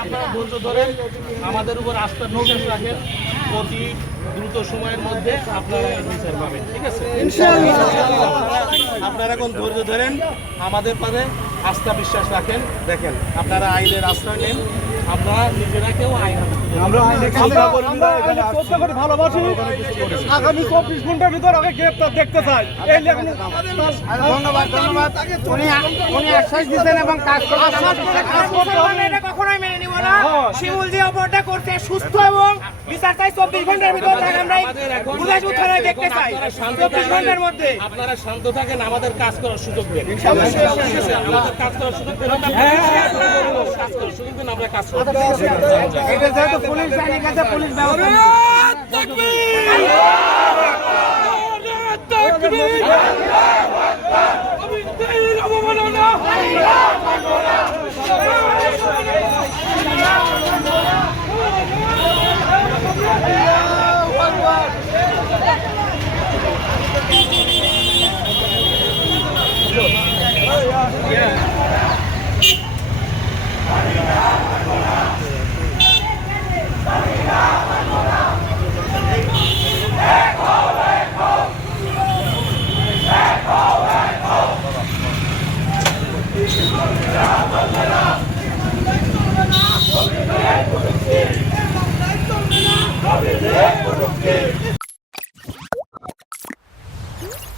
আপনারা ধৈর্য ধরেন, আমাদের উপর আস্থা বিশ্বাস রাখেন, অতি দ্রুত সময়ের মধ্যে আপনারা বিচার পাবেন। ঠিক আছে, আপনারা এখন ধৈর্য ধরেন, আমাদের পরে আস্থা বিশ্বাস রাখেন। দেখেন, আপনারা আইনের আশ্রয় নেন, আমরা নিজেরা কেউ আইন ভালোবাসি। আগামী 24 ঘন্টার ভিতর আগে গ্রেপ্তার দেখতে চাই। ধন্যবাদ ধন্যবাদ। উনি আশ্বাস দিচ্ছেন এবং কাজ কখনোই মেনে নিব না। শিমুল যে অপরাধটা করছে সুস্থ এবং বিচার চাই 24 ঘন্টার ভিতর। আমরা বুঝাসু থানায় দেখতে চাই 24 ঘন্টার মধ্যে। আপনারা শান্ত থাকেন, আমাদের কাজ করার সুযোগ দেন। আমাদের কাজ করার সুযোগ দেন, কাজ করার সুযোগ দেন, আমরা কাজ করব। এটা যেহেতু পুলিশ জানি কাছে পুলিশ ব্যবস্থা